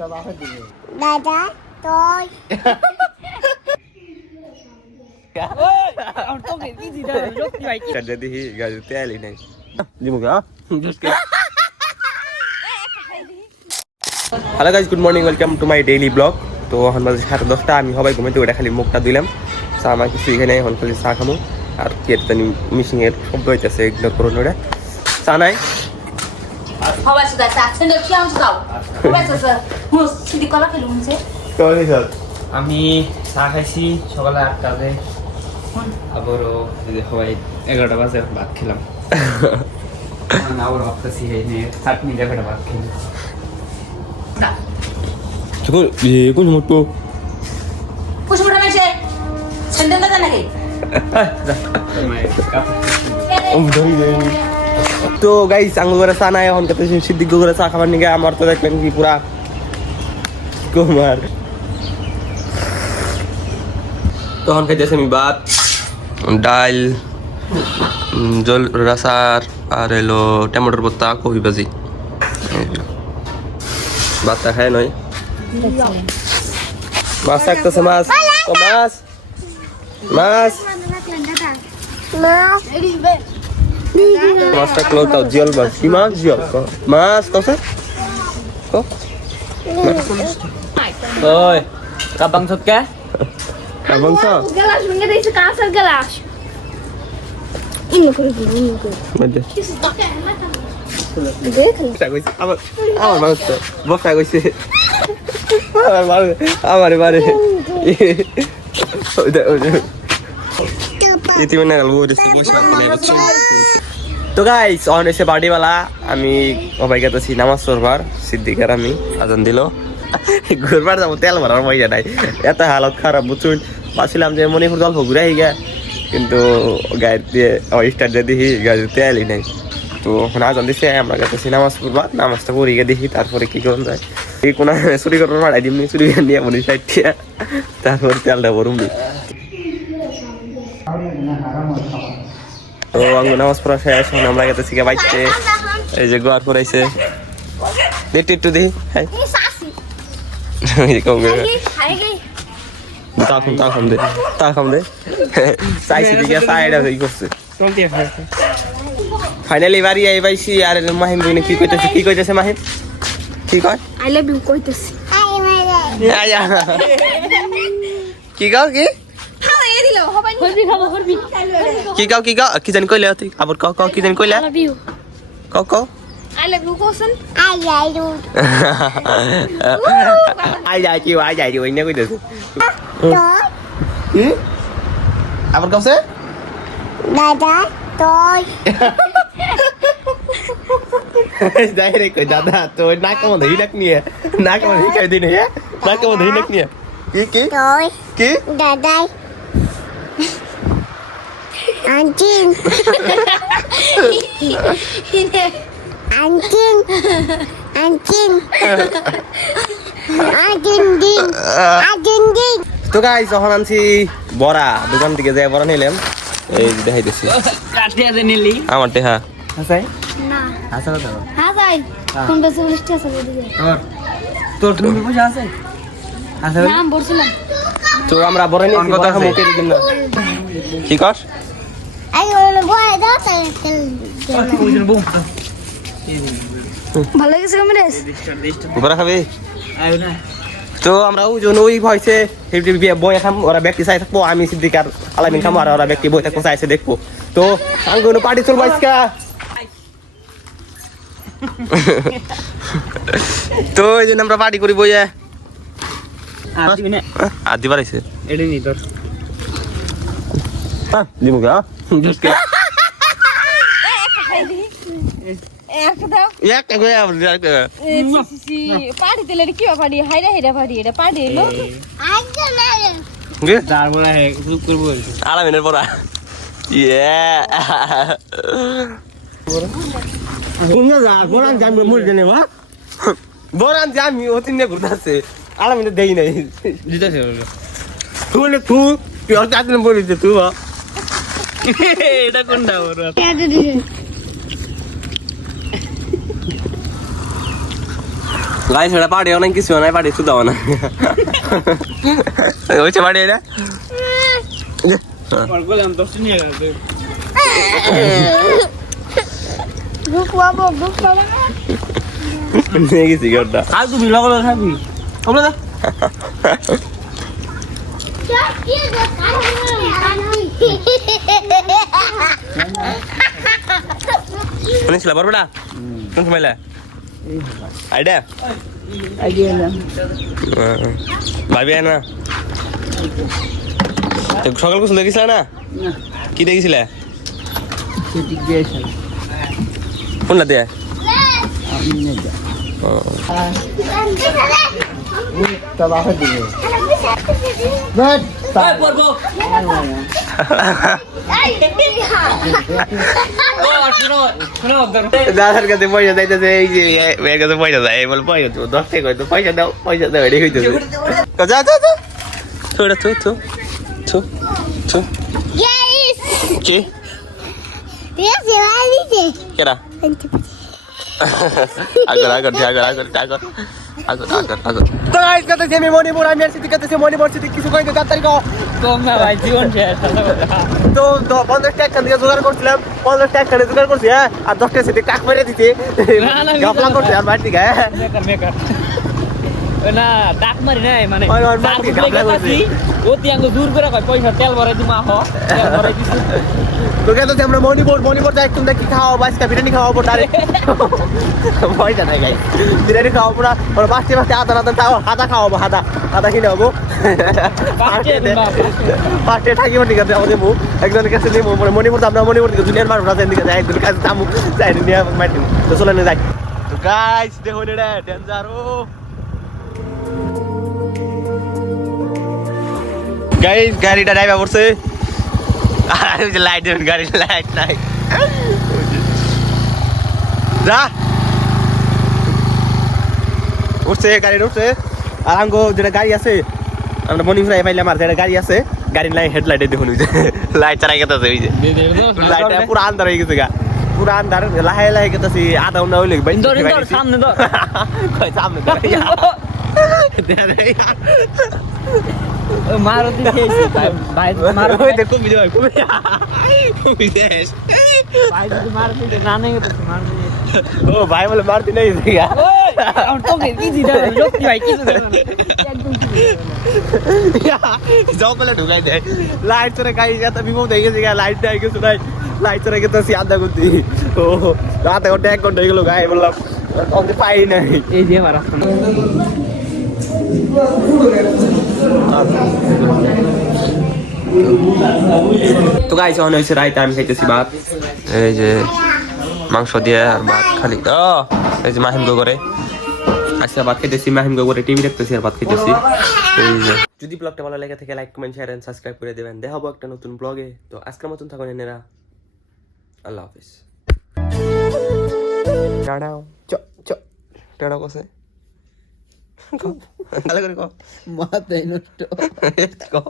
দাদা তোই jadi gak detail ini. Limu ka? Hello guys, good morning, welcome to my daily vlog. তো এখন বাজে 10:30 আমি সবাই ঘুমাইতে ওটা খালি মুখটা দিলাম চা আমার কিছু এখানে এখন খালি চা খামো আর কি একটা মিশিং এর শব্দ হইতাছে ইগনোর করুন ওটা চা নাই সবাই সুদা চা ছেলে কি আম দাও সবাই সুদা মুস সিদি কলা খেলুম যে কেমন আছো আমি চা খাইছি সকালে 8টাতে আবারও সবাই 11টা বাজে ভাত খেলাম আবার অফিসে এনে চাটনি দিয়ে ভাত খেলাম 저거 얘군 좀 또. পুষ্পটা মেশে ছেন্ডেল দাদা নাকি তো গাইস আঙ্গুরে চা নাই এখন কত সিদ্দিক করে চা খাবার নিগে আমার তো দেখবেন কি পুরা কুমার তখন খাইতেছি আমি ভাত ডাল জল রাসার আর এলো টমেটোর ভর্তা কফি ভাজি ভাতটা খায় নয় মাছ থাকতেছে মাছ ও মাছ মাছ মাছ থাকলো তাও জিয়ল মাছ কি মাছ জিয়ল মাছ কত ওই কাবাং ছক্কা কাবাং ছ গেলাস ভেঙে দিয়েছে কাঁচার গেলাস ইনো করে মধ্যে দেখুন আমার মানুষ তো বসা কইছে আমারে মারে তো গাইস অন এসে বাড়িওয়ালা আমি সবাই গেতেছি নামাজ পড়বার সিদ্দিকার আমি আজান দিল ঘুরবার যাবো তেল মারার মজা নাই এত হালত খারাপ বুঝুন ভাবছিলাম যে মণিপুর গল্প ঘুরে গিয়া কিন্তু গাড়ি দিয়ে স্টার্ট দিয়ে দেখি গাড়ি তেলই নাই তো এখন আজান দিছে আমরা গেতেছি নামাজ পড়বার নামাজটা পড়ি গিয়ে দেখি তারপরে কি করুন যায় এই কোন চুরি করবার মারাই দিমনি চুরি নিয়ে মনে সাইটিয়া তারপরে তেলটা ভরুম দি তো আঙ্গু নামাজ পড়া শেষ এখন আমরা গেতেছি গিয়ে বাইতে এই যে গোয়ার পড়াইছে দেখতে একটু দেখি হ্যাঁ তা খাম দে চাইছি দিকে চাইটা ই করছে ফাইনালি বাড়ি আই পাইছি আর মাহিম বইনে কি কইতেছে মাহিম কি কয় আই লাভ ইউ কইতেছি আয়া কি গাও কি খাওয়াই দিল হবাই হরবি খাবো হরবি কি গাও কি জানি কইলে তুই আবার ক কি জানি কইলে আই লাভ ইউ ক আই লাভ ইউ কোসন আই যাই ইউ ইনে কইতেছে কি আবার কাছে দাদা তোই ডাইরেক্ট কই দাদা তোর নাক মন ধই নাক নিয়ে নাক মন ধই কই দিনে নাক মন ধই নাক নিয়ে কি তোই কি দাদাই আন্টিন দিন তো গাইস যখন আনছি বড়া দোকান থেকে যাই বড়া নিলাম এই দেখাইতেছি কাটতে আছে নিলি আমার টেহা হাসাই না হাসা কথা হ্যাঁ যাই কোন বেশি বৃষ্টি আছে দিদি তোর তুমি বুঝা আছে হাসা নাম বলছিলাম তো আমরা বড়া নিয়ে কথা মুখে দিন না কি কর আই ওলে বয় দাও তাই ভালো লাগছে কমেন্টস বড়া খাবে আয় না তো আমরা ওই ভয়েছে বই খাম ওরা ব্যক্তি চাই থাকবো আমি সিদ্দিকার আলামিন খাম আর ওরা ব্যক্তি বই থাকবো চাইছে দেখবো তো আঙ্গুনো পার্টি চলবো আজকা তো এই জন্য আমরা পার্টি করি বইয়া আর দিবার আইছে এডি নি তোর দিমু গা একটা দাও একটা কই পাড়ি দিলে কি পাড়ি হাইরা হাইরা পাড়ি এটা পাড়ি এলো চার বড় হে গ্রুপ করব আলামিনের পড়া ইয়ে কোনটা যা বড়ান জামি মুল দেনে বা বড়ান জামি ওতিন নে ঘুরতাছে আলামিনের দেই নাই দিতেছে তুই আর তাতে বলিস তুই এটা কোনটা ওর গাইস এটা পাড়ে অনেক কিছু নাই পাড়ে শুধু দাও না ওইটা পাড়ে এটা বললাম 10 নিয়ে গেল দুঃখ পাবো নিয়ে গেছি গড়টা আর তুমি লগল খাবি ওমলা দা শুনেছিল বড়বড়া কোন সময়লা আইডিয়া ভাবি না সকাল কিছু দেখিছিল না কি দেখিছিলে কোনটা দিয়ে দাদার কাছে পয়সা চাইতেছে এই যে মেয়ের কাছে পয়সা চাই বল পয়সা দেবো 10 টাকা হয়তো পয়সা দাও এটাই হইতেছে যা যা যা ছোড়া ছো ছো ছো ছো কি কেরা আগর আগর আগর আগর আগর আগর আগর আগর তো গাইস কাছে আমি মণিপুর আমি সিটি কাছে মণিপুর সিটি কিছু কইতে তাড়াতাড়ি কও কম না ভাই জীবন শেষ তো 50 টাকা দিয়ে জোগাড় করছিলাম 50 টাকা দিয়ে জোগাড় করছি হ্যাঁ আর 10 টাকা সিটি টাক মেরে দিতে গাফলা করতে আর মার দিকে মেকার না ডাক মারি নাই মানে আর মার দিকে গাফলা করছি ওতি আঙ্গ দূর করে কয় পয়সা তেল ভরাই দিমা হ তেল ভরাই দিছি তো কেন তো আমরা মণিপুর যাই তুমি কি খাওয়া বাসকা বিরিয়ানি খাওয়াবো ডাইরেক্ট পয়সা নাই গাইস বিরিয়ানি খাওয়াবো না ওরা বাসতে আদা খাওয়াবো আদা কিনে হবো পাঁচটে থাকিব ঠিক আছে আমাদের মুখ একজনের কাছে নিয়ে মণিপুর আমরা মণিপুর থেকে দুনিয়ার মানুষ আছে দিকে যাই একজনের কাছে চামু যাই নিয়ে মাটি তো চলে না যাই তো গাইস দেখো রে ডেঞ্জার ও গাইস গাড়িটা ড্রাইভার করছে আর ওই যে লাইট দেবেন গাড়ির লাইট নাই যা উঠছে গাড়ি উঠছে আর আঙ্গো যেটা গাড়ি আছে আমরা মণিপুরাই পাইলাম আর যেটা গাড়ি আছে গাড়ির নাই হেডলাইটে দেখুন ওই যে লাইট চালাই গেছে ওই যে লাইটটা পুরো আন্ধার হয়ে গেছে গা পুরো আন্ধার লাহে গেছে আধা ঘন্টা হইলে সামনে তো সামনে মারুতি খেয়েছি ভাই মারুতি ওই দেখো বিজয় বিদেশ ভাই যদি মারুতি না নেই তো মারুতি ও ভাই বলে মারতি নাই দিগা ওই আমি তো কি দিদা লোকটি ভাই কিছু করে না একদম যাও বলে ঢুকাই দে লাইট চরে গাই যাতা বিমো দেখে গেছে লাইট নাই কিছু নাই লাইট চরে গেছে সি আধা ঘন্টা ও আধা ঘন্টা 1 ঘন্টা হয়ে গেল গাই বললাম কমতে পাই নাই এই যে আমার রাস্তা তো গাইস অন হইছে রাইট আমি খাইতেছি ভাত এই যে মাংস দিয়ে আর ভাত খালি এই যে মাহিম গো করে আচ্ছা ভাত খাইতেছি মাহিম গো করে টিভি দেখতেছি আর ভাত খাইতেছি এই যে যদি ব্লগটা ভালো লাগে থাকে like comment share and subscribe করে দিবেন দেখা হবে একটা নতুন ব্লগে তো আজকের মতন থাকুন এনেরা আল্লাহ হাফেজ টাড়াও চ চ টাড়াও কসে ভালো করে কো মাথায় নষ্ট কো